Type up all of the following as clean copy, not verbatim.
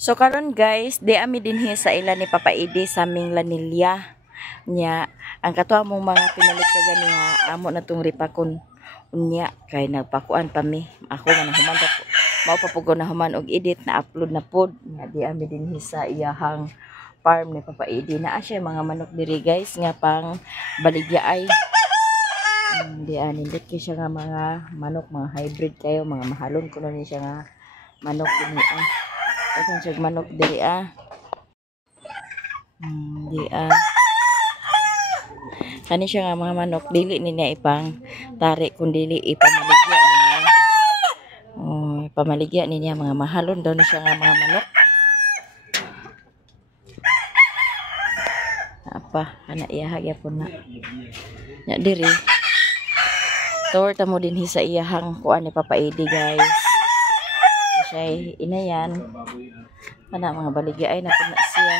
So karon guys, di ami dinhi sa ila ni Papa Edi sa aming lanilya nya. Ang katuwa mong mga pinalit ka ganiha amo na tong ripakon unya kay nagpakuan pa mi. Ako nga nahuman pa po. Mao pa pug na human og edit na upload na pod. Nya di ami dinhi sa iyahang farm ni Papa Edi. Naa siya mga manok diri guys nga pang baligya ay. Di anindot kay siya nga mga manok, mga hybrid kayo, mga mahalon ko na ni siya nga manok ini ah. Ayan siya manok diri ah. Di ah. Kani siya nga mga manok dili niya ipang tarik kun dili ipamaligya niya. Pamaligya niya mga mahalon daw ni siya nga mga manok. Apa kana iya gyapon na. Nya diri. Tour ta mo dinhi sa iyahang kuan ni Papa Edi guys. Siya inayan ana mga baligya ay napuna siya.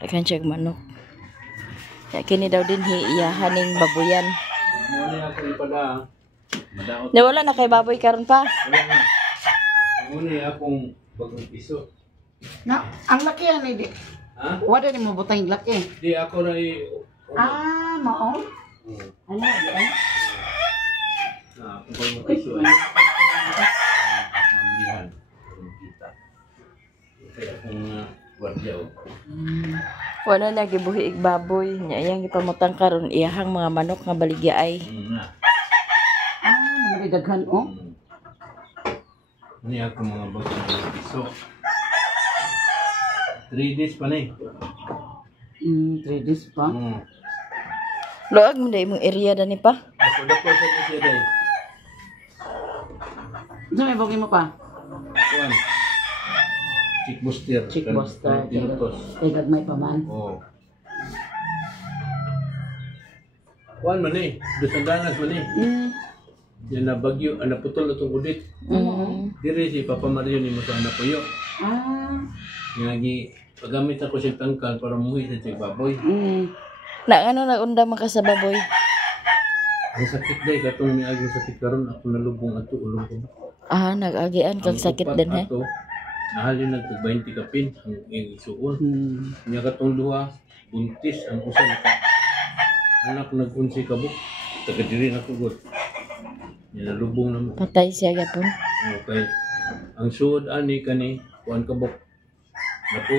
Akan siya manok ya kini daw din iyahaning baboyan na wala na kay baboy karon pa muna akong bagong piso na ang laki yan di ha? Wala ni mo butang laki Di ako na mao ano yan akong bagong piso ay mamihan kita kaya akong gwardiya wala na gibuhi ig baboy nya iyang gipamutang karon iyahang mga manok nga baligya ay daghan ni ako mga bagong piso 3 days pa na 3 days pa loag mo dai imong area dani pa dako sa siya dai may bagi mo pa kuan chick booster gagmay pa man kuan man dusandanas man yan na bagyo naputol itong udit diri si Papa Mario ni mo sa napuyo ngagi pagamit ako sa tangkal para muhi sa chig baboy na ano na unda man ka sa baboy ang sakit day katong niagi sakit karon ako nalubong ato ulong ko nag-agian kag sakit din he nahalin nag 20 kapin ang isuon nya katong duha buntis ang usa anak nag-11 kabuk taga diri na kugod nya nalubong na mo patay siya gyapon okay ang suod ani kani kuan kabuk napo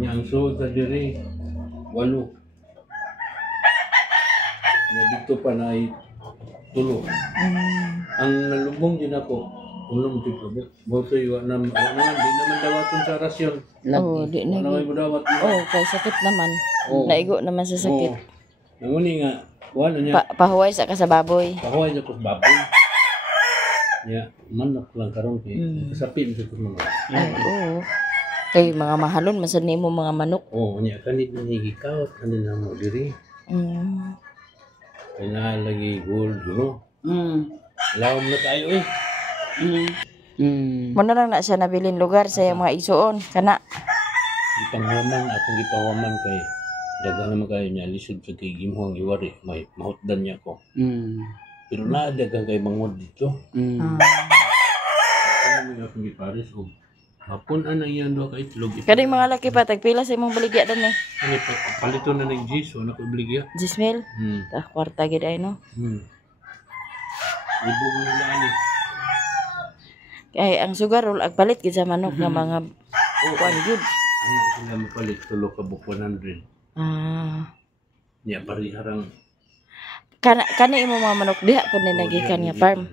nya ang suod sa diri 8 nya dito pa na ay 3 ang nalubong din ako ulong jud kabuk boto yo na di naman dawaton sa rasyon di na may budawat kay sakit naman naigo naman sa sakit nanguni nga kuan nya pahuway sa ka sa baboy pahuway sa kus baboy nya manok lang karon kay kasapin sa kus manok kay mga mahalon man sad nimo mga manok nya kanit na higikaw kanin na mo diri kay na lagi gold no lawom na tayo Muna lang na siya nabilin lugar sa iyang mga igsuon kana akong gipawaman kay daga naman kayo niya lisod sa kay gimhong iwari may mahutdan niya ko pero na daga kay mangod dito ano mo akong gipares o hapon ana iyan do kay itlog kading mga laki pa tagpila sa imong baligya dan palito na ng G's o nako baligya Gismel kwarta gid ay no ibog nila ani kay ang sugar roll agpalit gid sa manok nga mga kuan gid ana sila mapalit tulo ka buk 100 nya pariharang kana imo mga manok diha pud ni nagikan nga farm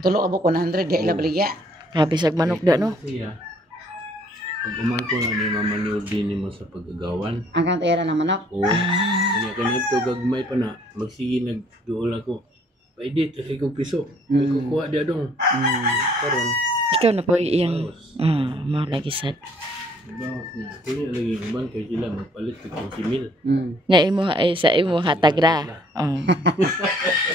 tulo ka buk 100 di ila baligya grabe sag manok da no pag uman ko na ni Mama Niordin mo sa paggagawan ang kantera ng manok nya kanito gagmay pa na magsige nagduol ako pwede kasi kong piso may kukuha di adong karon ikaw na po iyang malagi sad bawas na kuni lagi uban kay sila magpalit og 20,000 na imo ay sa imo hatagra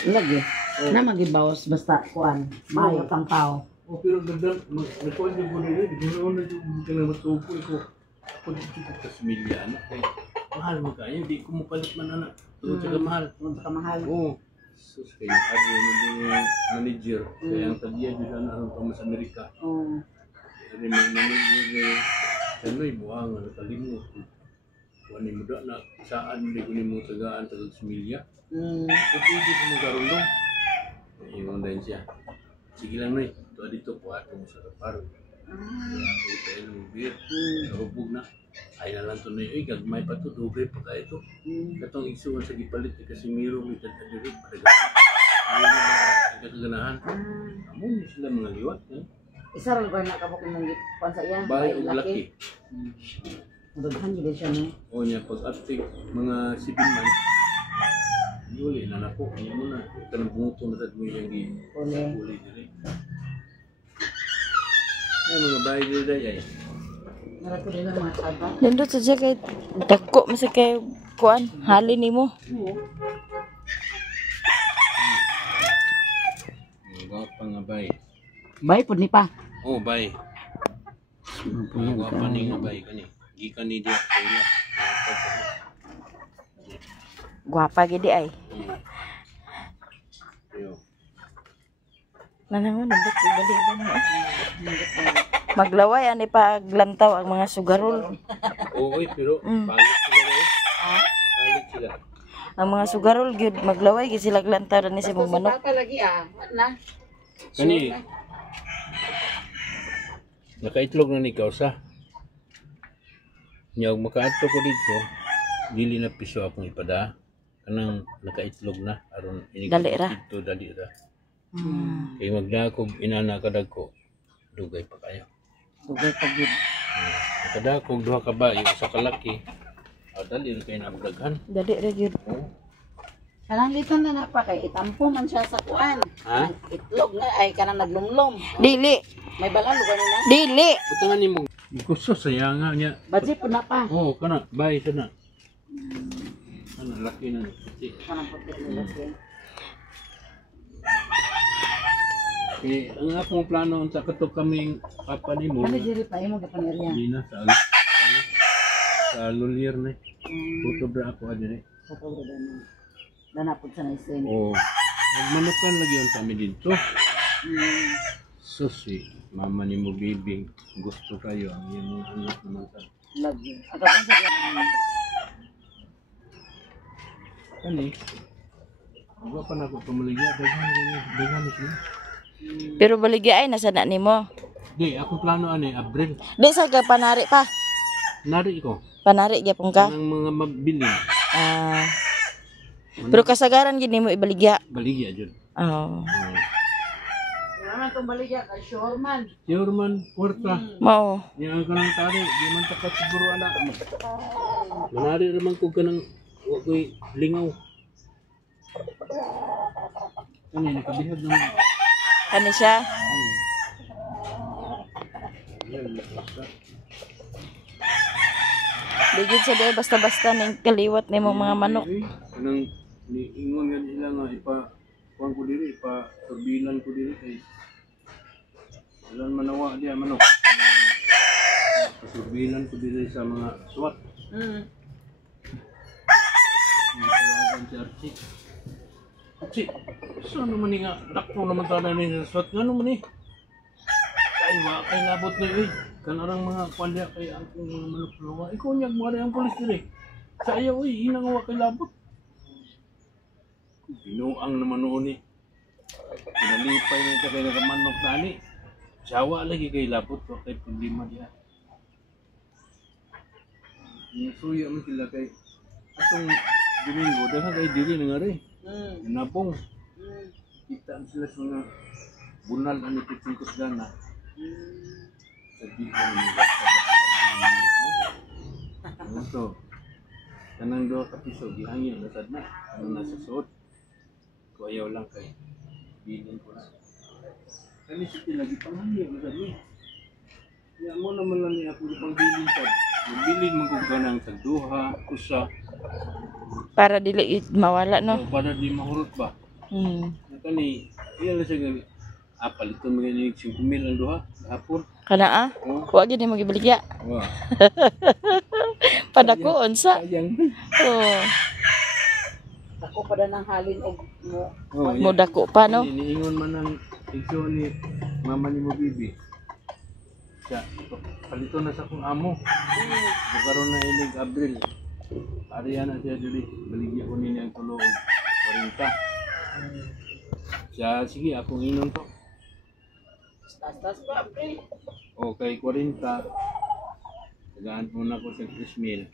lagi na magibawas basta kuan maayo pang tao pero ganda nagkuhan yung muna yun di ko na yung matupo ko dito kas milya anak kay mahal mo kaya di ko mapalit man anak mahal mahal Sus kay ari man din yung manager kaya ang tagya jud ana aron pa sa Amerika. Oh. Ari man manager kanoy buang ano kalimot. Wani mo na saan di ko nimo tagaan tagal similya. Pwede ko mo garulong. Ingon din siya. Sige lang noy, to dito buhat mo sa kaparo. Ay tayo ng beer. Narubog na. Ay na lang to noy, ay gagmay pa to, dobre pa ka ito. Katong isuwan sa gipalit ni Casimiro, may tagkadirig, ayun na kaganahan. Amo ni sila mga liwat. Isa rin ba nakabok ng pan sa iya? Bahay o laki. Madaghan yun siya, no? O niya, pag-uptake, mga 7 months, yuli na nako, kanya mo na. Kanang bunguto na tag mo yung uli diri. Ay, mga bahay diri day ay. Marami ko nila mga taba. Nindot sa siya kay dako masa kay kuan halin nimo. Mga pa nga bay. Bay, pud ni pa. Oh, bay. Mga pa ni nga bay kani. Gikan ni dia kailan. Gwapa gid ay. Yo. Nanangon nindot bali ba na. Maglaway ani paglantaw ang mga sugarol. Oo, pero palit sila na. Palit sila. Ang mga sugarol gyud maglaway gyud sila glantaw ni sa mga manok. lagi na. Kani. Nakaitlog na ni Kausa. Nyag makaadto ko dito, dili na piso akong ipada. Kanang nakaitlog na aron Dali ra. dito dali ra. Kay magdakog inana kadagko. Dugay pa kayo. Dugay pa gyud. Kadagkog duha ka bayo sa kalaki. Dali ra kay nabdaghan. Dali ra gyud. Kanang dito na pa kay itampo man siya sa kuan. Ha? Itlog na ay kanang naglumlom. Dili, May balang lugar na. dili. Butangan nimo. Gusto saya nga niya. Budget po na pa. Oh, kana bay sana. Ano laki na. Kanang puti nila siya. Eh, ang akong plano sa katok kaming papa ni mo. Ano diri pa imo gapanirya? Hindi na sa lulier na. Photograph ako adire. Photo ba na? Danapod sa naisen. Oh, nagmanukan lagi yung kami dito. Susi, mama ni mo bibing, gusto kayo ang iyong anak naman sa Lagi. Aga pa sa kani. Wala pa na ako pamaligya, daghan siya. Pero baligya ay nasa na nimo. Di, akong plano ani Abril. Di sa ka panari pa. Nari ko, Panari gyapon ka. ang mga mabili. Ah. Pero kasagaran gid nimo ibaligya. Baligya dyan. Oh. naman itong baligya kay Shoreman. Yorman, puerta. Mao. Yan ang kanang tari, di man takat siguro anak mo. Manari naman ko kanang wakoy lingaw. Ano yun, nakabihag naman. Ano siya? Yan, basta. Digid sa day basta-basta ning kaliwat nimo mga manok. Kanang niingon yan sila nga kuhan ko diri, surbilan ko diri kay ilan manawa diya manok. Surbilan ko diri sa mga SWAT. Tawagan si Archie. Archie, saan naman nga dakpo naman tayo ni sa SWAT? Nga naman ay wa kay labot na yun. Kanarang mga kwanda kay ang mga manok nawa. Ikaw niyag mo ang polis diri. Sa ayaw inang wa kay labot. Binuang naman noon Pinalipay na ito kay nakamanok na ani. Sawa lagi kay labot wa kay problema diya. Nasuya man sila kay atong Domingo dahil kay diri na nga rin. Napong kita sila sa mga bunal ani pitingkos gana. Sabi ko nila ito. Kanang doon ka piso, gihangin nasad na. Ano nasa suot. Kuyaw lang kay bilin ko na. Kani siya lagi panghangin nasad ni. Kaya mo naman lang niya ako pang bilin sa. Bilin mo kung ganang tagduha, kusa. Para dili mawala no. Para di mahurot ba. Kani, iyan na siya gani. Palit ko mga 5,000 ang duha. Hapon. Kana ah? Wa gyud nimo gibaligya. Wah. Padako unsa? Sayang. Oh. Ako pa na ng halin og mo. Oh, Mo dako pa no. Niingon man ang igso ni mama ni mo bibi. Siya, palito na sa kong amo. Karon na ilig Abril. Ariya na siya dili. Baligya ko niya ang tulo og 40. Siya, sige, akong inom to. Tas pa pre. O kay 40. Tagaan muna ko sa Christmas.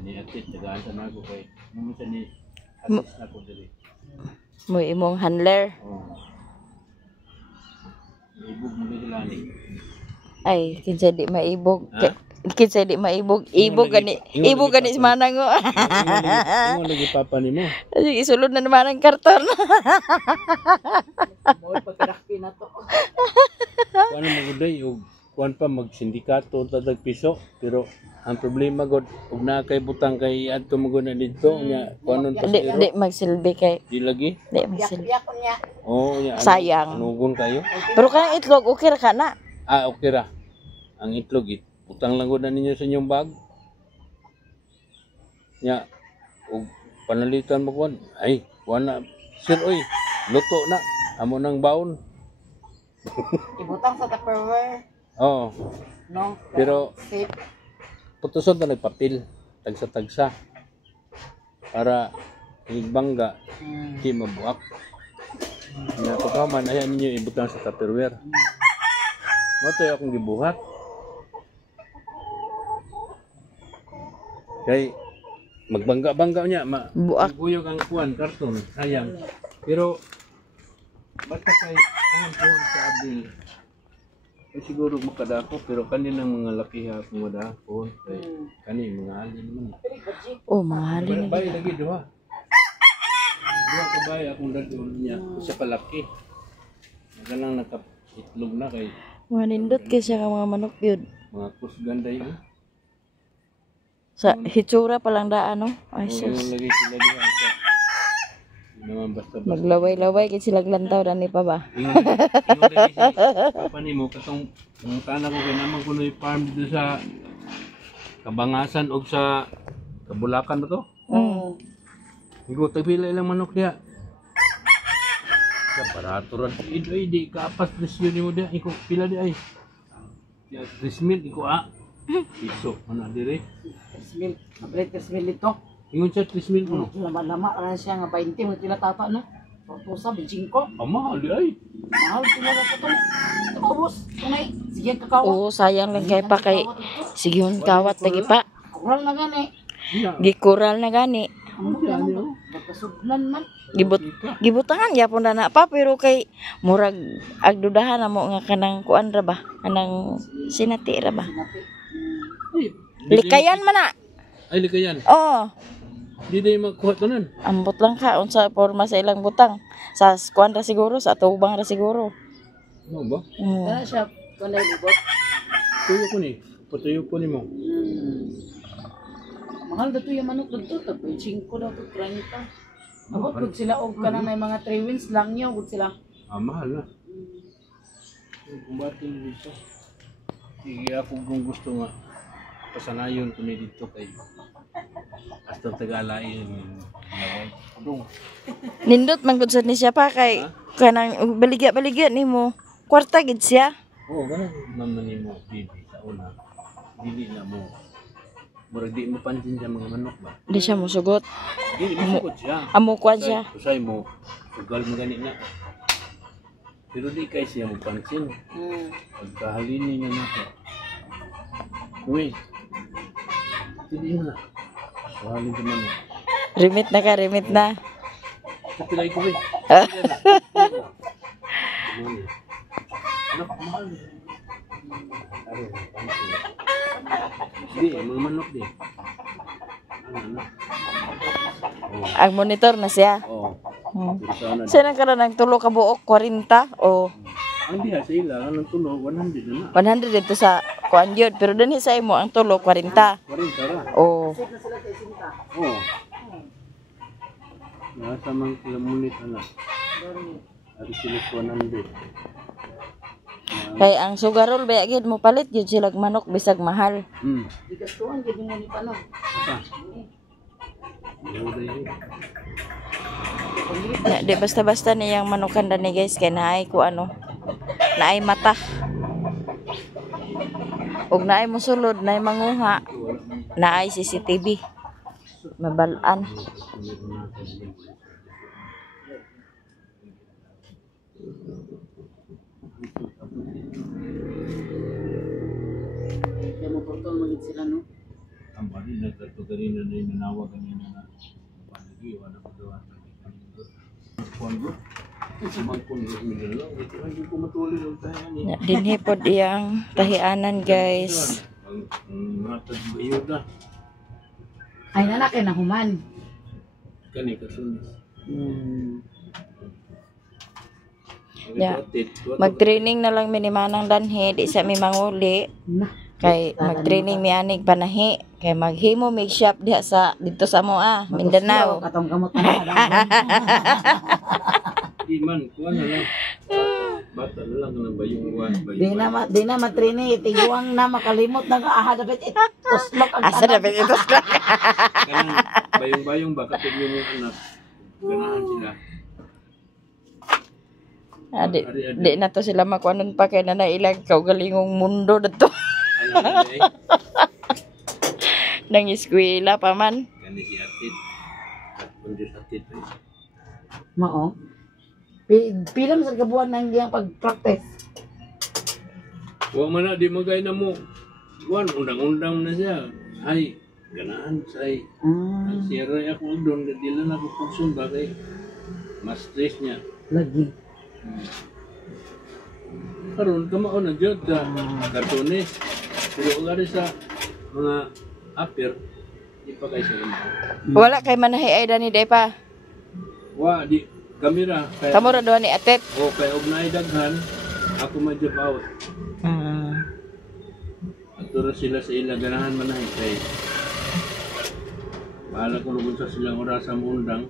Ni atit, tagaan sa na ako kay. Naman siya ni atis na ko dili. Mo imong handler. Oh. Ibog mo sila ni. Ay, kinsa di maibog. Ha? Kinsa di maibog. Ibog gani. Ibog gani si manang ko. Ingon lagi papa nimo. Sige, isulod na naman ang karton. Mo pagkakpi na to. Kuan mo guday og kuan pa magsindikato tadag piso pero ang problema god ug naa kay butang kay adto mo gud na didto nya kuanon pa Di zero. magsilbi kay. Di lagi. Di magsilbi. Yak niya. Oh, nya Sayang. Anugon kayo. Pero kanang itlog okay ra ka na. Ah, okay ra. Ang itlog utang lang gud na ninyo sa inyong bag. Nya ug panalitan mo kuan. Ay, kuan na. Sir oy, luto na. Amo nang baon. Ibutang sa Tupperware. Oh, No. pero Safe. putusod na nagpapil tagsa-tagsa para igbangga di mabuak. Na pagkaman ayan ninyo ibutang sa Tupperware. Moto akong gibuhat. Kay magbangga-bangga niya Buak. Buyog ang kuan karton sayang. Pero basta kay kuan sa abil. Eh, siguro makadako pero kaninang mga lakiha kung madako kay kani mga alin naman. Oh, mahali na. Bay lagi duha. Duha ka bay akong dadon niya isa ka laki. Ganang nakaitlog na kay Mga nindot kay siya ka mga manok yun. mga kusganday yun. Sa hitsura pa lang daan no. Ay Oo, sus. lagi sila diha. Hindi naman basta-basta. Maglaway-laway kay sila lantaw dani pa ba. Ingon lagi si Papa nimo katong ang tana ko kay naman kuno farm dito sa Kabangasan og sa Kabulakan ba to? Igo tagpila ilang manok diha. Sa paraturan ay di kapas presyo nimo diha iko pila di ay. Ya 3,000 iko Piso ana dire. Smil. Abret smil ito. Ingon siya 3,000 kuno. Lama-lama ra siya nga 20 mo tila tata no. Tortusa 25. Mahal di ay. Mahal tila na to. Ubos. Tunay. Sige kakao. Oo, sayang lang kay pa kay sigihon kawat lagi pa. Kural na gani. Iya. Gikural na gani. Nagkasudlan man. Gibutangan yapon na pa pero kay murag agdudahan na mo nga kanang kuan ra ba? Kanang sinati ra ba? Likayan man na. Ay likayan. Oh, Di day magkuha tanan. ambot lang ka unsa porma sa ilang butang. Sa kuan ra siguro, sa tubang ra siguro. Ano ba? Dala siya kanay libot. Tuyo ko ni. Patuyo ko nimo. Mahal dato yung manok dito. Tag 25 daw to 30. Abot gud sila og kanang may mga 3 wins lang niyo gud sila. Mahal na. Kumbatin dito. Sige ako kung gusto nga pasanayon ko ni dito kay hasta Tagalain. Dong. Nindot man gud sad ni siya pa kay kanang baligya-baligya nimo. Kwarta gid siya. Oo, ganun naman mo bibi sa una. Dili na mo. Murag di mo pansin sa mga manok ba? Di siya mosugot. Dili mo sukot siya. Amo kuan siya. Usay mo. Sugal mo gani na. Pero di kay siya mo pansin. Pagkahalini niya na ko. Uy. Hindi mo na. Kahalin ka man. Remit na ka, remit na. Kapilay ko eh. Anak, mahal. Di, mga manok di. Ano? Ang monitor na siya. Oo. Pero sana. Siya nang karon ng tulo ka buok 40 o Ang diha sa ila, anong tulo, 100 na na. 100 dito sa kuan yun. Pero dinhi sa imo ang tulo 40. 40 ra. O Oo. Nasa mang kilomunit na. Ari sila 100. kay ang sugarol baya gid mo palit gyud sila og manok bisag mahal. Di kastuan gid mo ni panon. Asa? Di basta-basta niyang manukan dani guys kay naay ko ano. Naay mata. Ug naay mosulod, naay manguha. Naay CCTV. Mabalaan. Kaya mo portol mo gid sila no. Ang bali na kanina na inanawa kanina na palagi wala ko daw ang kondo. Magkondo mi na lang. Ito hindi ko matuloy ang tayo ni. Dinhi pod iyang tahianan guys. Ang matag bayuda. Ay nanak na human. Kani kasunis. Ya. Mag-training na lang minimanang danhi di sa mi manguli. Na. Kay mag-training mi anig panahi kay maghimo mig shop diha sa dito sa Moa, Mindanao. Katong gamot na. Di man kuan na lang. Bata na lang ng bayuan. Di na matraining tiguang na makalimot na aha dapat ituslok ang Asa na ito? Kanang bayong-bayong baka tignan yung anak. Ganahan sila. Di na to sila makuanon pa kay na ilag kaugalingong mundo dito. Ano na Nang eskwela pa man. Kani si Atit. At kundi sa Atit. Mao. Pila sa kabuan nang iyang pag-practice. Huwag man na, di magay na mo. Kuan, undang-undang na siya. Ay, ganahan say. Siray ako doon, dila na ako pagsun bagay. Mas stress niya. Lagi. Karon kamao na jud sa kartones. Pero ugari sa mga apir, di pa kayo sila. Wala kay manahi ay dani day pa. Wa, di, kamera. Kaya, Kamo ra duha ni Atet. o, kaya og naay daghan, ako ma-job out. Aturo sila sa ila, ganahan man na kay. Bahala ko naman sa silang oras sa mundang.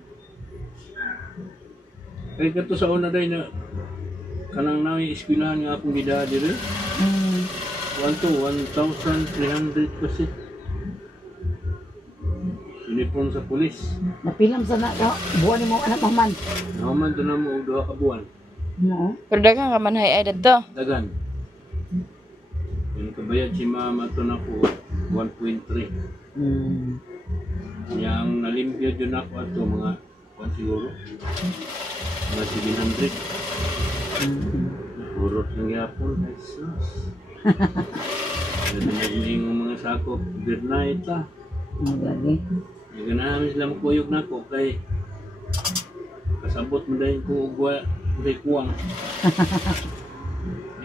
Kaya kato sa una day na kanang nami eskwelahan nga akong gidadi rin. 1,300 kasi. Uniform sa pulis. Napilam sa na buwan ni mo anak mo man. Naman doon na mo og 2 ka buwan. Mo. Pero daghang ka manahi ay dito. Dagan. Yung kabayad si mama ito na po 1.3. Yang nalimpyo dyan ako ato mga siguro. Mga 700. Urot ng yapon. Jesus. Naging mga sakop. Good night ah. Lagi. Ganahan sila makuyog na ako kay kasabot mo dahil ko ugwa kay kuwang.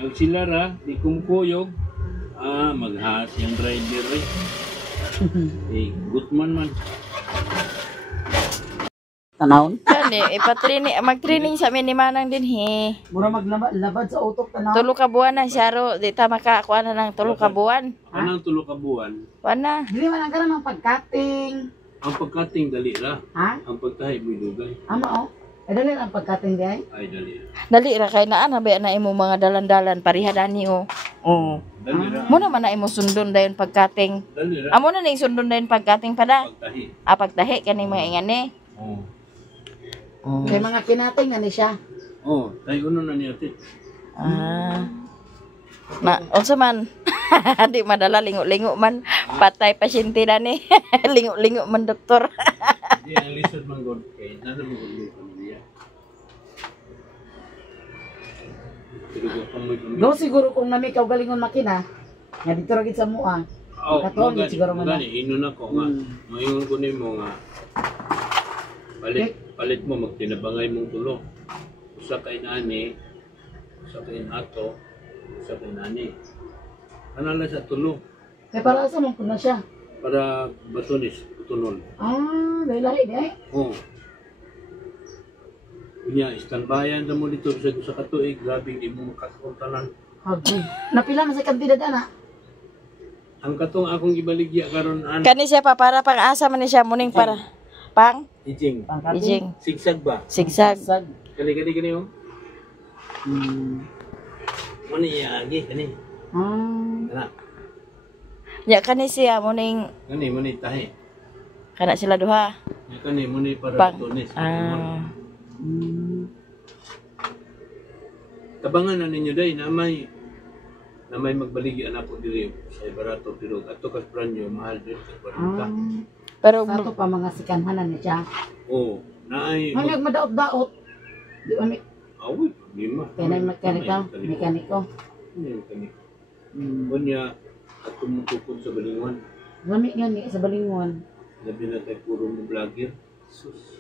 Yung sila ra, di kumukuyog, maghas yung driver eh. Gutman man. Tanawon. Kani ipatraining mag-training sa minimanang dinhi. Mura maglabad sa utok tanaw. 3 ka buwan na siya ro, di ta makakuha na ng 3 ka buwan. Anang 3 ka buwan, Wana. Dili man ang kanang pagkating. ang pagkating dali ra, Ha? ang pagtahi may dugay. Ama oh. Dali ang pagkating di ay. Ay dali ra. Dali ra kay naa na ba na imo mga dalan-dalan pariha dani o. Oo. Dali ra. Mo naman na imo sundon dayon pagkating. Dali ra. Amo na ning sundon dayon pagkating pada. Pagtahi. Pagtahi kani mga ingani. Oh. Kay mga kinating na ni siya. Oh, tayo uno na ni ate. Unsa man? Di madala lingo-lingo man patay pasyente na ni. Lingo-lingo man doktor. Di ang lisod man god kay nana mo gud ni pamilya. Pero ko pamoy pamilya. Do siguro kung nami kaw galingon makina. Nga dito ra gid sa mua. Oh, Katuon gid siguro man. Gani inon ako nga. Mayon ko nimo nga palit mo magtinabangay mong tulo. Usa kay nani, usa kay ato, usa kay nani. Kanala sa tulo Kay para sa man na siya. para batonis tunol. Lahi di ay. Oh. Kunya standbyan mo dito sa katuig, grabe di mo makakontanan. Habi. Napila na sa kantidad ana. Ang katong akong ibaligya karon Kani siya pa para pang asa man ni siya muning para pang ijing. ijing Sigsag ba? sigsag. Kani oh. Mani agi kani. Kana. Ya kani siya muning Mani tahi. Kana sila duha. Ya kani mo ni para Pang. tunis. Ah. Tabangan na ninyo day na may magbaligi anak ko diri sa barato pero ato kas branyo mahal din sa barita. Pero Sa to pa mga sikanhanan ni siya. Oh, naay May nagmadaot-daot. Di ba may awi problema. kaya na mekaniko. Mekanik. Kunya ato mo tukod sa balingon. Lami nga ni sa balingon. Labi na tayo puro mo vlogger. Sus.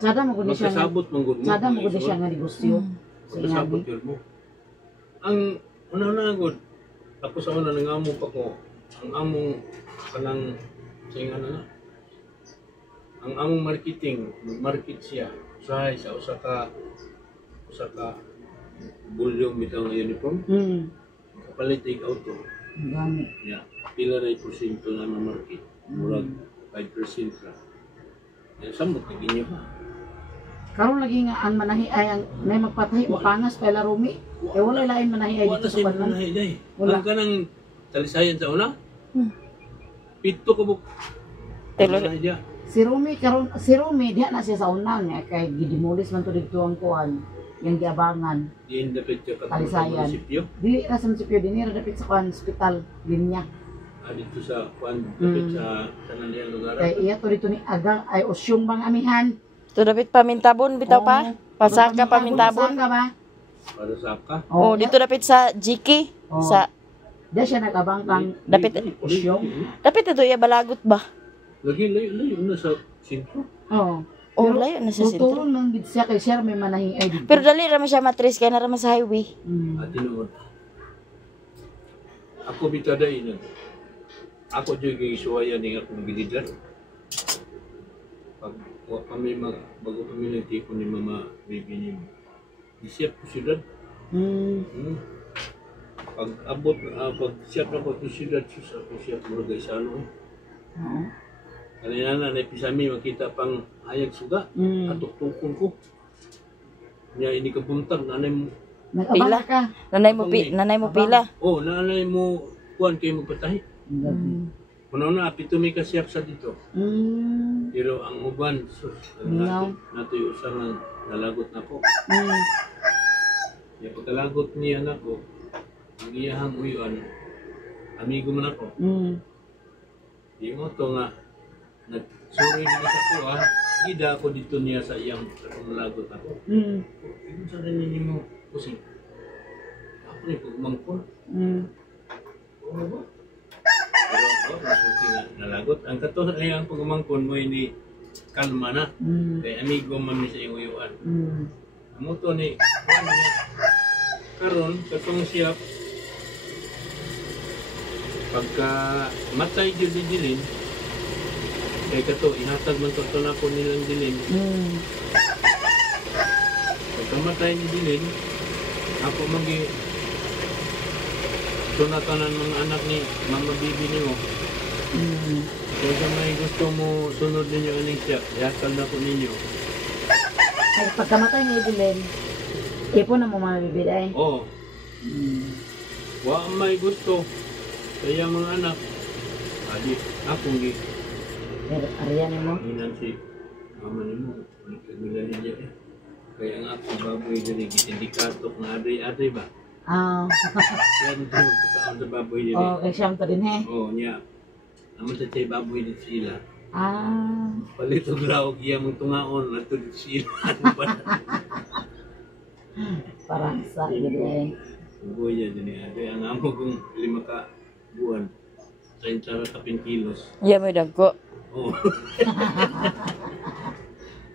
Sada mo gud siya. Magkasabot man gud mo. Sada mo gud siya nga negosyo. Magkasabot yun mo. Ang una gud ako sa una nangamo pa ko. Ang among kanang singa na. Ang among marketing, market siya. Sa usa ka bulyong bitaw nga uniform. Kapalit take out to. Gani. Ya, pila ray porsyento na market. Murag 5% ra. Yan samot na ganyan pa. Karon lagi nga ang manahi ay ang may magpatahi mapangas pala rumi. Eh wala lain manahi ay Wala dito sa sa banan. manahi day. Wala. Ang kanang talisayan sa una. Pito ka buk. Telo- Manahi dia. Si Rumi diha na siya sa unang nga kay gidemolis man to dito ang kuan yang giabangan. Diin dapat ka katulong sa Talisayan. munisipyo. Dili ra sa munisipyo dinhi ra dapit sa kuan hospital linya. Dito sa kuan dapat sa tanan niyang lugar. Kay iya to dito ni aga ay usyong bang amihan. to dapit pamintabon bitaw pa. Pasaka pamintabon. Pasaka ba? Para sa ka. Oh, dito dapit sa GK. Oh. Sa Diya siya nagabang kang dapit usyong. dapit ito iya balagot ba? Lagi layo na sa sentro. Oh. Oh, layo na sa sentro. Tuturon lang gid siya kay siya may manahing ay dito. Pero dali ra man siya matris kay na ra man sa highway. At tinuod. Ako bitada ina. Ako jud kay suwaya ning akong gilidar. Pag kami bago kami nagtipon ni Mama Baby ni Isip ko siyudad. Pag abot, pag siyap na ko ito siyudad, sus ako siyap mo guys ano. Kanina na napisami makita pang hayag suga. Atok-tukon ko. Niya ini kabuntag, nanay mo. Nag-abala ka. Nanay mo pila. Oh, nanay mo, kuhan kayo magpatahi. Kuno na, pito may kasiyap sa dito. Pero ang uban, sus, natoy usang na nalagot na ko. Yung pagkalagot niya na ko, ang iyahang uyuan, amigo man ako. Di mo to nga, nagsuroy niya sa ko gida ako dito niya sa iyang nalagot ako. Kung sa rin ninyo mo, kusing, ako ni pagmangkon. Oo ba? Pero masulti nga nalagot. Ang kato ay ang pagmangkon mo ini kalma na. Kaya amigo man sa iyong uyuan. Amo to ni karon katong siyap pagka matay jud ni dilin kay kato ihatag man to nako nilang dilin. Pagka matay ni dilin ako magi sunatanan mga anak ni Mama Bibi nimo. Kung sa may gusto mo sunod ninyo aning siya, ihatag na ko ninyo. Ay pagkamatay ni Evelyn, ipo na mo mabibiday. Oo. Wa ang may gusto. Kaya mga anak, adi, akong gi. Pero ariyan mo. Inan si mama ni mo. Nagkagula niya eh. Kaya ang akong baboy dali, gitindikatok na aday-aday ba? Kaya nito magputaon sa baboy dali. Oh, kay siyam to din he. Oo, niya. Naman sa chay baboy dito sila. Palit og laog iya mong tungaon, nato dito sila. Parang sa gid. Buhay niya din eh. Kaya ang amo kong 5 ka buwan. 30 ka kilos. Iya mo dagko. Oo.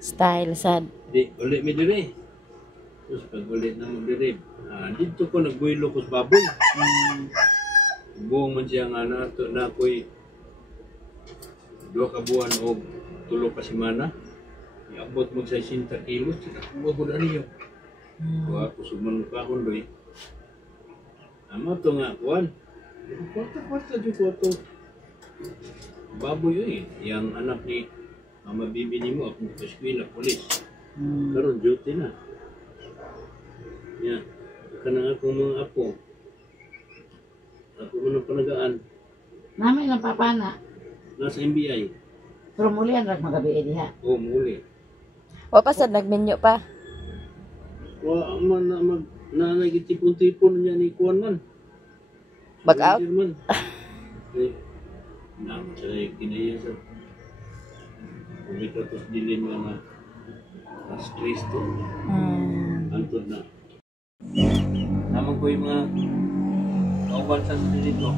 Style sad. Di, ulit mi dire. Tapos pag ulit na mo dire, dito ko nagbuilo ko sa baboy. Buong man siya nga na ako'y 2 ka buwan o 3 ka semana. Iabot mo sa 60 kilos, sinakuha ko na niyo. Kuha ko suman ka akong doy. Amo to nga, kuhan. Kwarta-kwarta dyan ko ito. Baboy yun eh. Yang anak ni Mama Bibi ni mo, akong eskwela, polis. Karon duty na. Yan. Kanang akong mga apo. Ako mo ng panagaan. Namin lang papana. nasa MBI. Pero muli ang magabi diha. Oo, muli. O pa sad nagmenyo pa. Wa man na mag nanay gitipon-tipon niya ni kuan man. Back out. Man. Na, saya kinaya sa pagkakatos dilin nga na stress to. Antod na. Naman ko yung mga kauban sa dito.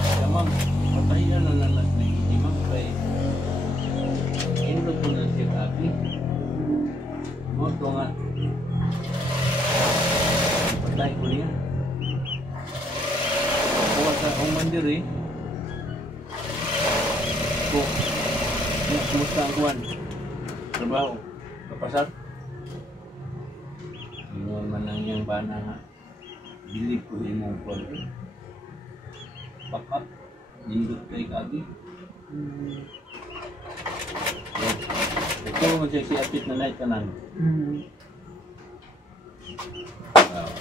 Kaya ma'am, patahiyan na lang natin ni ma'am kay indot ko na siya kaki. Mo to nga. Patay ko niya. Kuha sa ang mandiri. Ko. Ya, kumusta ang kuwan? Trabaho. Kapasar? Ingon man lang yung bana nga. Bili ko yung mong kuwan. Pakat. Nindot kay kagi. Ito mo siya si Apit na night kanan.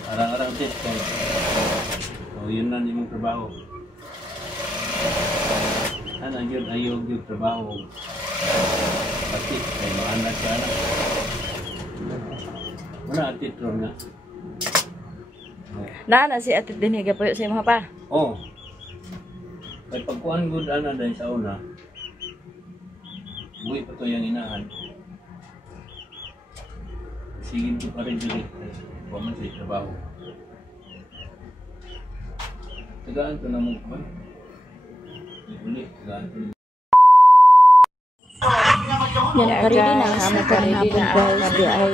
Arang-arang test kayo. So yun na yung trabaho. Ano yun, ayaw yung trabaho. Pati, kay mga anak siya anak. Wala atit ron nga. Na si Atit din higa po sa mga pa. Oo. Kay pagkuhan good ana dahil sa una, buhay pa to yung inahan. Sige to pa rin dili. Huwag man sa trabaho. Tagaan ko na mo ba? Uli, tagaan ko na. Yan karili na hamon karili na guys di ay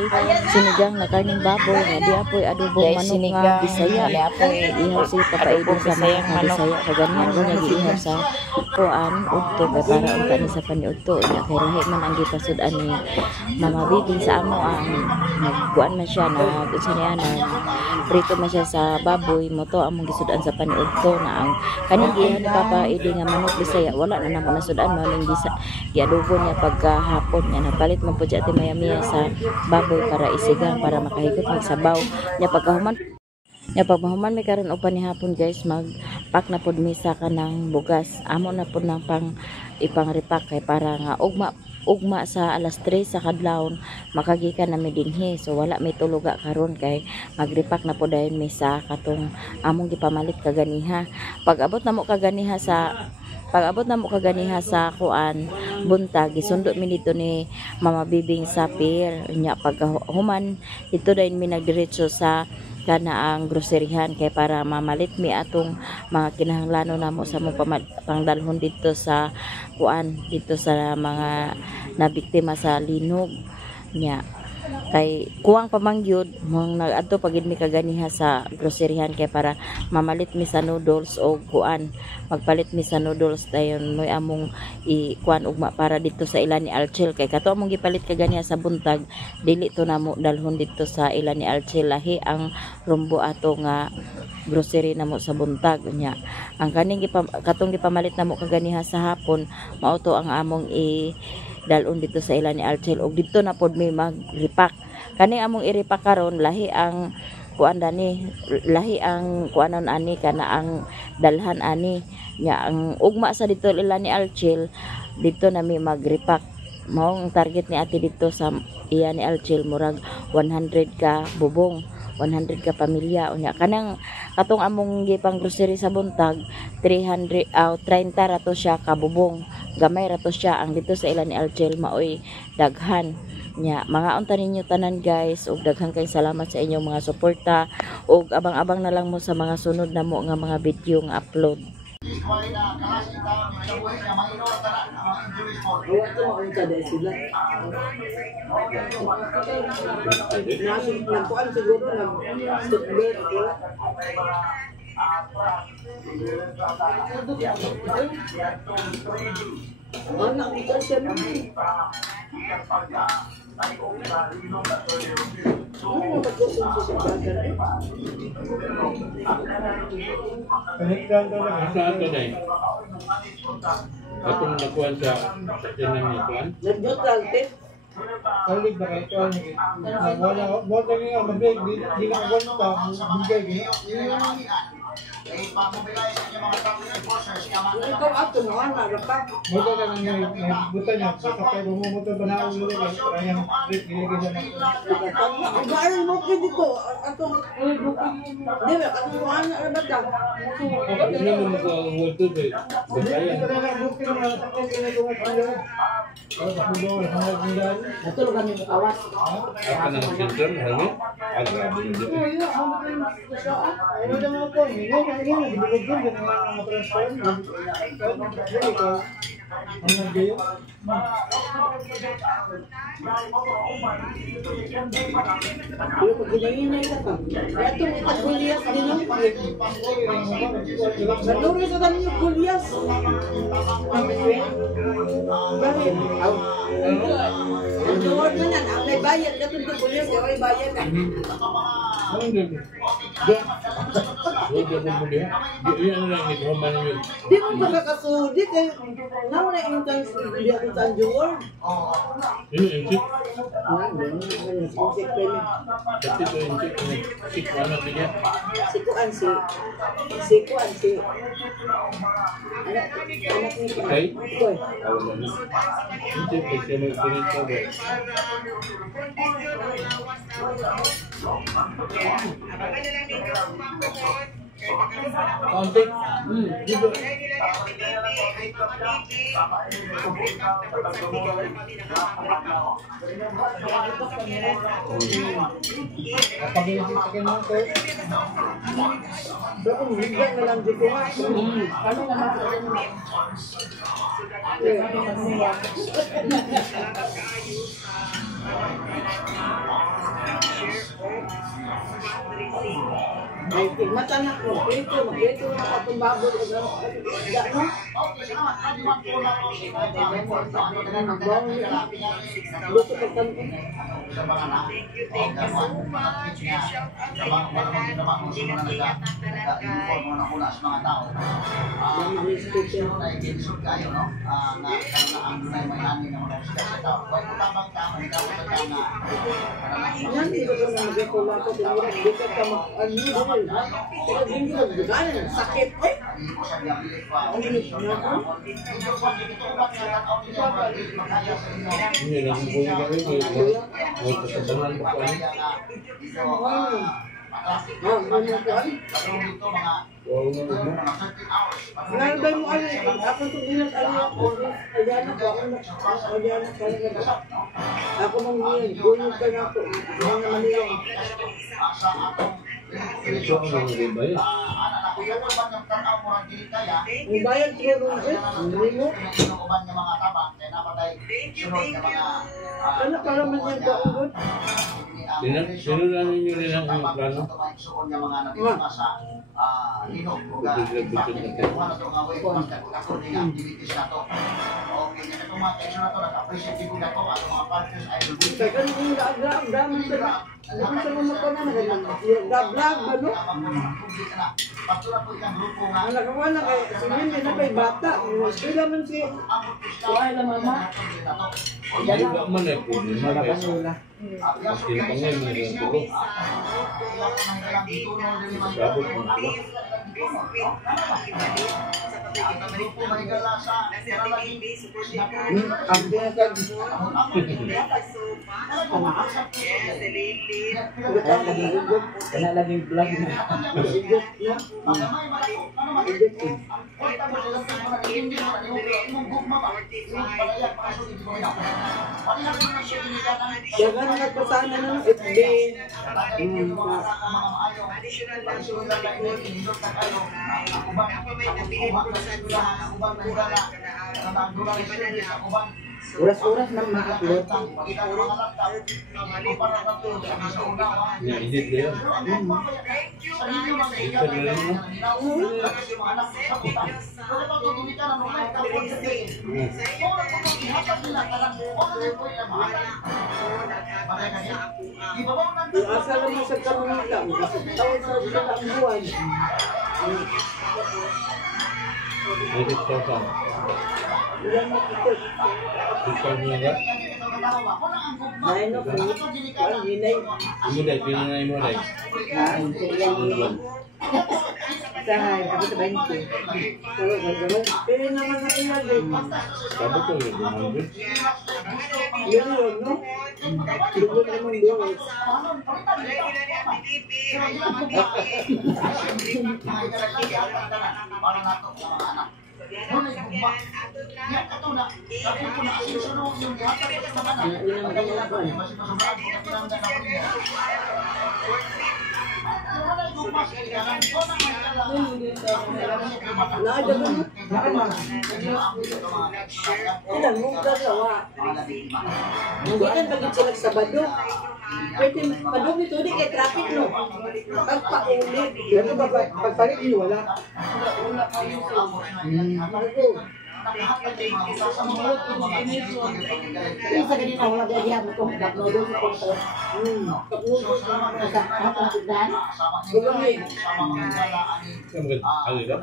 sinigang na karning baboy nga di apoy adobong manok nga Bisaya di apoy ihaw si papaidin sa mga nga Bisaya kaganyan ko niya giihaw sa kuan udto kay para unta ni sa paniudto nya kay lahi man ang gipasud-an ni Mama Bibing sa amo ang nagkuan man siya na unsa niya na prito man siya sa baboy mo to among gisud-an sa paniudto na ang kaning giihaw ni papaidin nga manok Bisaya wala na namo nasud-an mo ning giadobo niya pagkahapon nga napalit man po siya ati maya-maya sa baboy para isigang para makahigop magsabaw nya pagkahuman nya pagmahuman may karon upan ni hapon guys magpak na pod misa ka ng bugas amo na pod nang pang ipangripak kay para nga ugma sa alas 3 sa kadlawon makagikan na mi dinhi so wala may tuluga karon kay magripak na pod dayon misa katong among gipamalit kaganiha pag-abot na mo kaganiha sa kuan buntag gisundo mi dito ni Mama Bibing sa pier nya paghuman dito dayon mi nagdiretso sa kana ang groceryhan kay para mamalit mi atong mga kinahanglanon namo sa mo pangdalhon dito sa kuan dito sa mga nabiktima sa linog nya kay kuwang pamangyod mong nagadto pagid mi kaganiha sa groceryhan kay para mamalit mi sa noodles o kuan magpalit mi sa noodles dayon moy among kuan ugma para dito sa ila ni Alchel kay kato among gipalit kaganiha sa buntag dili to namo dalhon dito sa ila ni Alchel lahi ang rumbo ato nga grocery namo sa buntag nya ang kaning katong gipamalit namo kaganiha sa hapon mao to ang among dalon dito sa ila ni Alchel og dito na pod may magripak kani among iripak karon lahi ang kuanon ani kana ang dalhan ani nya ang ugma sa dito ila ni Alchel dito na may magripak mao ang target ni ate dito sa iya ni Alchel murag 100 ka bubong 100 ka pamilya unya kanang katong among gipang grocery sa buntag 30 rato siya ka bubong gamay rato siya ang dito sa ila ni Alchel maoy daghan nya mga unta ninyo tanan guys ug daghang kay salamat sa inyong mga suporta ug abang-abang na lang mo sa mga sunod namo nga mga video nga upload. Saan ka na atong nakuhan sa tinang niya kuhan? Kalig na kayo ito. Wala mo tayo nga mabig. Di na kagwan pa. Bigay. Ikaw ato naman, nagapag. Motor ka nang buta niya. Sakay mo motor ba na ulo ka? Kaya ng trip, giligid siya ng... Ang gaanan mo ko dito. Atong di ba katuan na ba ta? Hindi mo mag-multo dahil. Basayan. Ito na lang, bukid ng mga sakay ginagawa pa niya. Natulog kami sa kawas. Ako ng children, hali. Grabe yun dito. Ayaw na mga po. Hindi na, giligid yun. Ganun nga ng transfer. Ang nagdayo. Pero pag ginangin na ka. Kaya itong itagulias din ang Naluro sa kami yung gulias. Bakit? Ang gawad na nan, ang may bayad ka itong gulias, kaya may bayad ka. Ano din? Huwag na mo din. Yan lang, ito man yun. Di mo ba kakasudi kay naman na yung chance di ako sa Anjor. Yun yung chip. Music pala. Kasi ito yung chip. Chip, ano niya? Sikuan si. Anak ni Okay? Koy. Alam mo. Yung chip, kasi mag-pilit ka ba? Kaunti? Dito. Pag-iisikin mo ito. Pero kung bigyan na lang dito nga. Ano naman? Ay, mata na ko. Ito na akong baboy. Luto ka kanto. Yan, dito ka na mag-ikola ko. Dito ka mag-ano dahil. Kaya hindi ka mag-ganan. Sakit. Ay! Ang init na ako. Hindi lang ang buhay ka rin. May kasabahan pa ko. Ano ko ay? Wow na mo. Nalabay mo ano ito. Ako itong ilang ano ako. Ayan ako. Ayan ako. Ako mong niyan. Bunyog ka na ako. Mga manilong. Ito ang mga gabay. Ang bayan siguro eh. Hindi mo. Ano para man yan ka ugod? Sinulan ninyo rin ang mga plano. Kaya ano yung dami sila. Ano sa mga pa na nag-vlog ba no? Ang nagawa na kay si Mindy na kay bata. Sila man si Kuhay lang mama. Hindi ba man eh, problema kayo. Maski na pa ngayon, mayroon po. Sabot mo po. Ang binatag. Laging vlog na. Kaya nga nagpasana ng FB. Oras-oras nang ma-upload. Nya, edit na yun. Ito na lang mo. Asa naman sa Kamanila. Tawag sa sila ang buwan. Edit ka sa. Ilan makikot. Ikaw niya nga. Dahil no, kung hinay. Imo dai, pinanay mo dai. Sahay, ako sa 20. Pero naman na ilan din. Sabi ko, 100. Yun, no? Siguro naman yun. Ilang mong dalawa. Hindi kan bagit sila sa Sabado. Pwede padong ito di kay traffic no. Pagpa-ulit. Pero pagpalit niyo, wala. Yung sa ganito, wala gaya mo itong kapnoodles itong sa kapnoodles sa atong tindahan. Bumalik. Agi ka?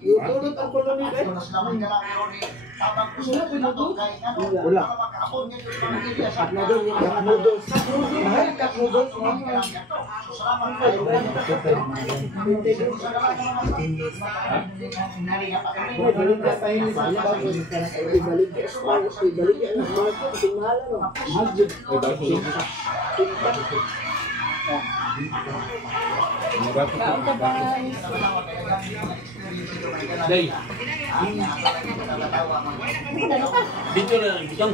Tutulot ang koloni eh. Wala. Kapnoodles yung kapnoodles. Mahal kapnoodles. Balik na tayo ni Sala. Ibalik ka smart, ibalik ka ng smart, tingala no. Day. Dito na lang, dito.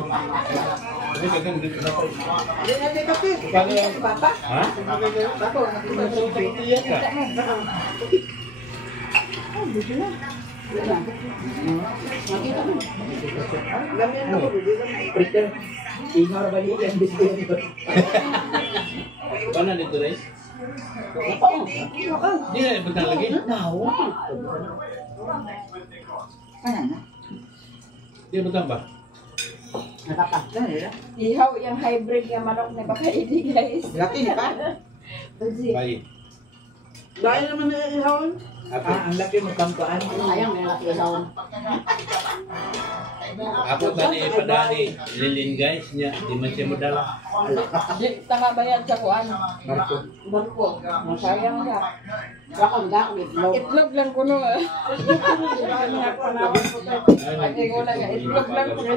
Kasi kagang dito na ako. Hindi natin kape. Papa? Ha? Papa, Gamin ako, Priter. Ingar ba niya yung biskuit? Paano dito, Day? Di na ibutang lagi? Di ibutang ba? Ihaw yung hybrid yung manok na papaili guys. Laki ni pa? Bayi. Dahil naman na ihawin. Ang laki mo kampaan. Sayang, may laki isawan. Ako tani padani lilin guys niya, di man siya madala. Di tanga bayad sa kuan. Marco. Barko. Masayang ka. Wala kang gako, itlog. Itlog lang kuno. Mga panawag ko tayo. Ay, wala nga. Itlog lang kuno.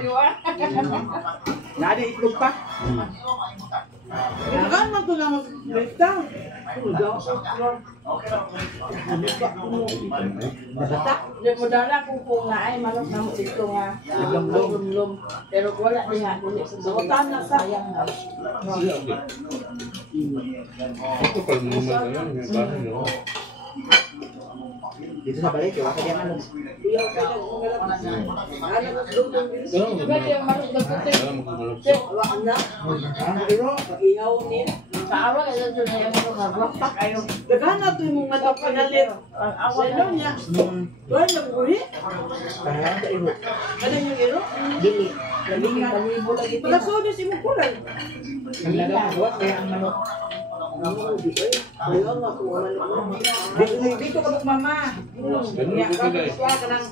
Nadi itlog pa. Nakan man to naman lista. Di mo dala kung nga ay manok na mo dito nga. Lum-lum. Pero wala din nga. Butan na sayang na. Ito pala naman na lang, may bahay no. Dito sa balay, wala ka dyan ano. Iyaw ka lang kung malapit. Ano mo dugtong bilis. Pwede yung manok na puti. Wala magkukulog. Wala na. Pero iyaw ni. Sa araw, ito na yung manok na rockpack. Ayaw. Daghan na to yung manok pinalit. Ang Sa awan ilo niya. Tuwan na buhi. Kaya sa iyo. Ano yung ilo? Dili. balibo lagi. Pagkasonis imong kulan. Ang laga magawa, kaya ang manok. Ayaw nga kung ano. Dito ka buk mama. Ganun Ya, ko ka guys. ka nang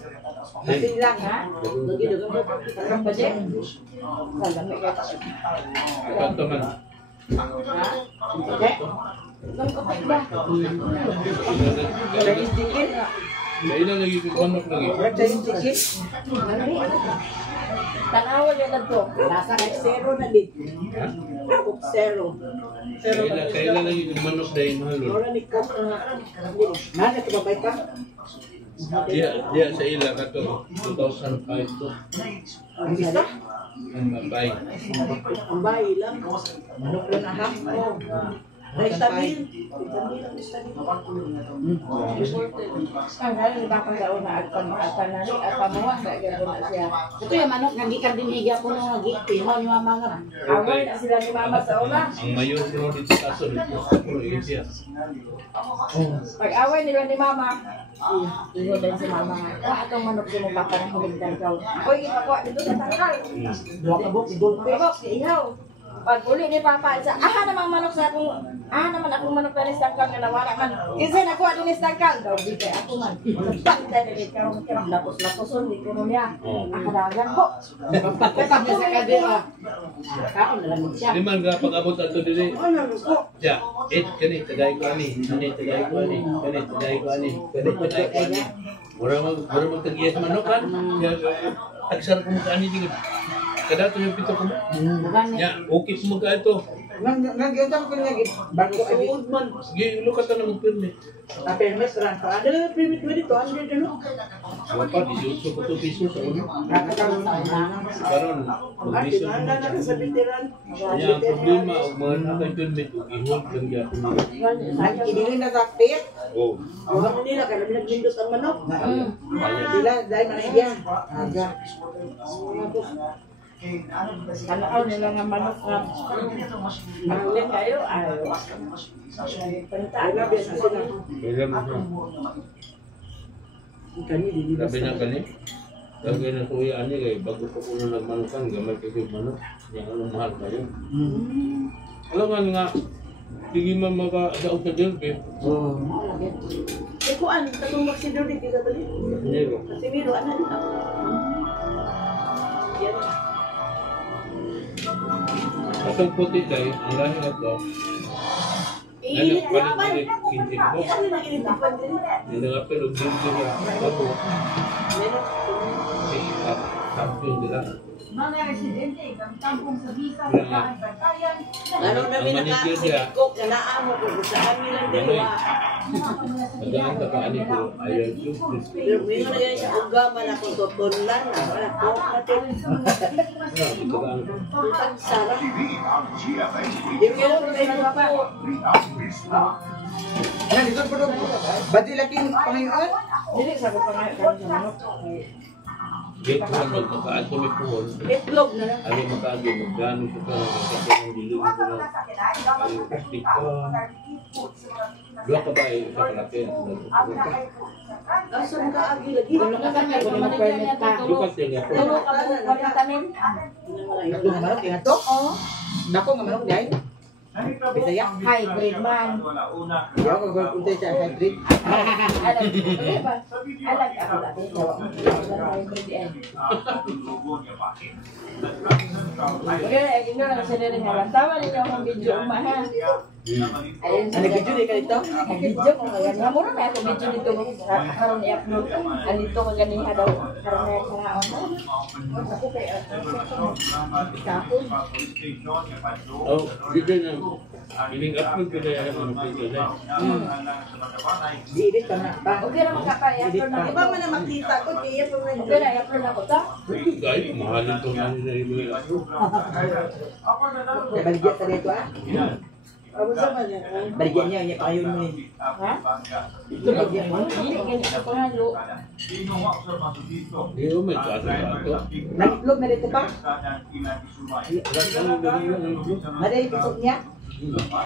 asin lang ha. Lagi dagang mo. Ang budget. Kanto man. Okay. Nang kapit ba? Chinese chicken. Kailan lagi ko manok lagi. Chinese chicken. Tanawa yan na to. Lasa kay zero na din. Zero. Kailan lagi ko manok dahil mahal. Ora ni Kok. Mana ito babay ka? Dia sa ila kato 2005 to. Ang isa. Ang babay. Ang bahay lang. Manok lang na ha. Vitamin. Vitamin ang vitamin. Ang halos bakang daon na agpamuha. Kaya na siya. Ito yung manok nga gikan dinigya ko nung nagitimaw ni mama nga. Away na sila ni mama sa una. Ang mayor ko dito sa aso dito sa pulo yun siya. Pag-away nila ni mama, ingo din si mama nga. Kuha itong manok din mo baka nang hiligdan ka. Uy, ipakuha dito sa tangkal. Dua ka buk idol Pabok, ihaw. Pag uli ni Papa, isa, naman manok sa akong, naman akong manok na nistangkal nga nawala man. Kasi nakuha din nistangkal. Daw, di kay ako man. Pagtay na rin karong kirang lapos-laposon, di ko niya. Akadagan ko. Kapag niya sa kadira. Kaon na lang siya. Di man nga pag-abot ato dili. Ya, kani tagay ko ani, kani tagay ko ani, kani tagay ko ani, kani tagay ko ani. Mura magtagiyas manok kan. Agsar ko magkaani digud. Kada to yung pito ko. Ya, okay ko magka ito. Nagyutang ko niya, bago suod man. Sige, lukat na ng permit. Permit, rang ka. Ano yung permit mo dito? Ano dito, no? Wapa, 18 ko to piso sa ulo. Nakakaroon na. Karon, mag-piso. Handa na ka sa veteran. Kaya ang problema, ang mga nakay-permit, i-hold lang yapon nila. Ay, kinili na sa pit. Oh, Huwag mo nila, kaya naglindot ang manok. kaya. Sila, dahil manigya. Aga. Kalaon nila nga manok nga. Mahalin kayo, ayaw. Ay, nabiyas na sila. Kaya mo siya. Kanili, Sabi na kani, sabi na kuya ani kay bago pa ko na nagmanukan, gamay kasi manok. Yang anong mahal kayo. Alam nga, hindi man makadaog sa Delphi. Eh, kuan, katong magsidor din kita tali. Nero. Kasi miro, ano din ako. Yan. Atong puti kay, ang lahi ato, Iinit na naman. balik-balik, kinti ko. Ano na init na pa din? Hindi nga pero Delphi niya, ako, Meron. champion nila. Mga residente, kamtampong sa visa Kaya sa nga, Bantayan, Ano na ang may manicure niya, nakasikop na naamo ko sa amin lang dalawa. Magandang kakaan ko, ayaw yung Pero may na yan siya ugaman ako tutunlan na. Wala ko natin. kakaan ko. Tutang sarap. Yung yun, may mga pa. Yan, ito po doon. Badi laking Panginoon. Dili sa ko pa nga karon sa manok. Gate ko lang magkakaan ko may puhol. Itlog na lang. Ayaw makaagi, magkano siya ka, kasi ng dilog ko na, ayaw plastic ka. Dua ka ba eh, sa kalaki. Kaso ka agi lagi. Kulo ka kanya, kulo mag-permit ka. Lukas yan nga po. Tulo ka po, walang tanim. Ito nga manok, yung ato. Dako nga manok dahil. Bisaya. Hybrid man. Yaw ka kung punta sa hybrid. Alam ko, di ba? Alam ako dati. Hybrid yan. Okay, ikaw lang sa nila nga. Tawa ninyo akong video umahan. Ayun sa Ano video di ka dito? video ko ngayon. Namura na ako video dito. Karoon i-upload. Alito ko ganiha daw. Karoon na yung karaon. Ako kaya. Kapon. Oh, dito na. Ining upload ko na yan ang mga pito na. Di edit ka na. Pa. Okay naman ka pa. I-upload na. Iba man na makita ko, kaya pa man. Okay na, i-upload na ko ta. Guys, mahalin to nga nila yung mga upload. Kaya baligyan sa dito ah. Abo sa man yan. Baligyan niya, niya pa yun mo eh. Ha? Ito baligyan mo. Hindi, ganyan sa pangalo. Hindi ko may kaso ka ito. Nag-itlog na dito pa. Ano dali yung upload? Mada yung pisok niya.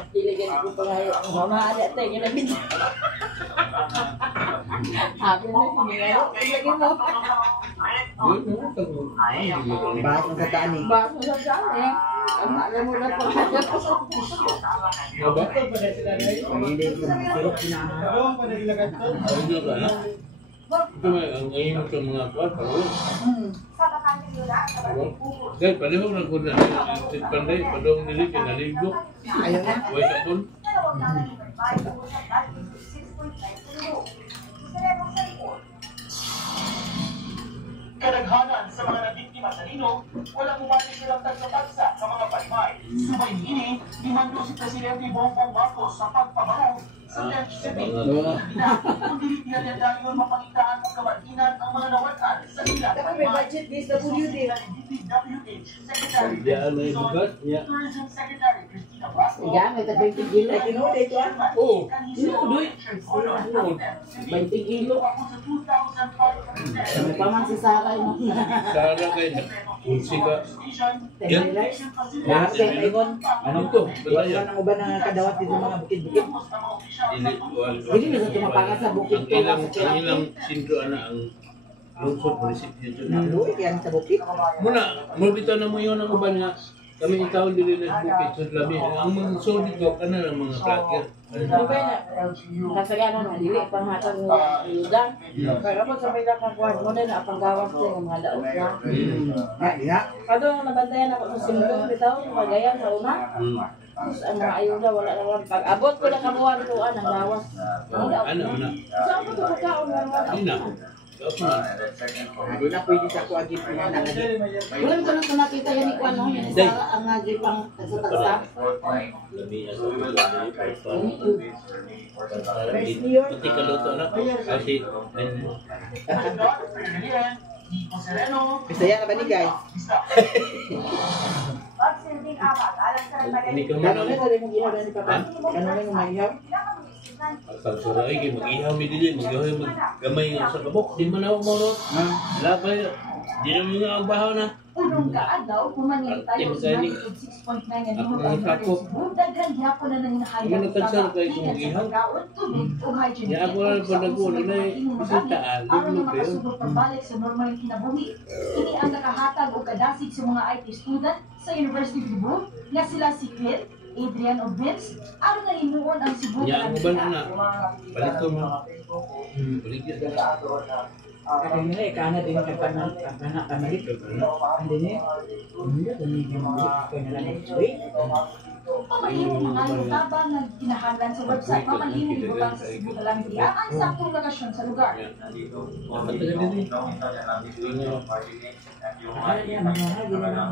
Ilagyan ko pangalo. Mama, ada tayo. Ganyan na video. Happy na, hiningalo. Ilagyan mo. Bahas ng sataan eh. Bakit mo sa saan eh? Alam mo na pangalo. Aba? Hindi ko sirok pinahan. Ano na ba? Ito may ang ngayon sa mga kwarta. Kaya pareho na ko na panday, padong nili, kinaligo. Ayaw na. Huwag sa dun. Kadaghanan sa mga nabiktima sa Lino, walang umani silang tagsa-tagsa sa mga paymay. Subay niini, dimando si Presidente Bongbong Marcos sa pagpabaro sa Tench City. Kundi pinadadali ng mapangitaan ng kabatinan ang mga nawalan sa ilang Dapat may budget based na PUD. DPWH Secretary Diyan may bukas niya. Tourism Secretary Cristina Blasco. Yan, may tag 20 kilo. Ay, kinuha dito ah. Oo. Sinudoy. 20 kilo. Ano pa man si Sarah yun. Sana kayo na. Kunsi ka. Yan. Lahat kayo ingon. Ano to? Iwan Batayan. ng uban ng kadawat dito mga bukid-bukid. Hindi na sa tumapangat sa bukid ko. Ang ilang sindro ana ang lungsod munisipyo dyan. Luit yan sa bukid. Muna, mabitaw na mo yun ang uban nga Kami ikaw dili na bukid sa labi. Ang mga solid ko kana ng mga vlogger. Ano ba na? Kasaganan na dili panghatag ng ayuda. Kaya kapag sa may nakakuha mo na panggawas ko ng mga daot na. Kado ang nabantayan ako sa simulong bitaw, magayan sa una. Tapos ang mga ayuda wala naman. Pag abot ko na kabuhan ko ang lawas. Ano na? Saan ko ito magkaon nga Ina. Hindi na pwede sa kuagin ko na nalagay. Wala ko lang nakita yan ni Kwan, no? Yan sa ang nagipang sa tagsa. Labi sa pati kaluto na. Kasi Bisaya na ba ni guys? Pagsilbing apat, alam sa rin hindi ka Ano man na rin yung ihaw ni Papa? Ano na yung mahihaw? Asal surai kay mag-ihaw mi dili mag-ihaw gamay sa kabok di man ako mo labay di na mga ang bahaw na Unong kaadlaw, pumanin tayo sa 6.9 na daghan gyapon na nang Ano nahayag nagkansar kayo kung mag-ihaw? tubig o hygiene. Di ako na pa nag-ulo na bisita Aron lublo na pa yun. makasugod pagbalik sa normal ng kinabuhi. Kini ang nakahatag o kadasig sa mga IT student sa University of Cebu nga sila si Phil, Adrian o Vince, aron na himuon ang Cebu. Ya ang uban na balik ko mo. Balik yan. Kaya nila, ikana din yung pamalit. Hindi niya. Kaya nila nag-suwi. Pamahimong mga lutabang na kinahanglan sa website, mamahimong ibutang sa Cebu na lang diya ang saktong lokasyon sa lugar. Matagal din eh. Ano yan, mga hagi na lang.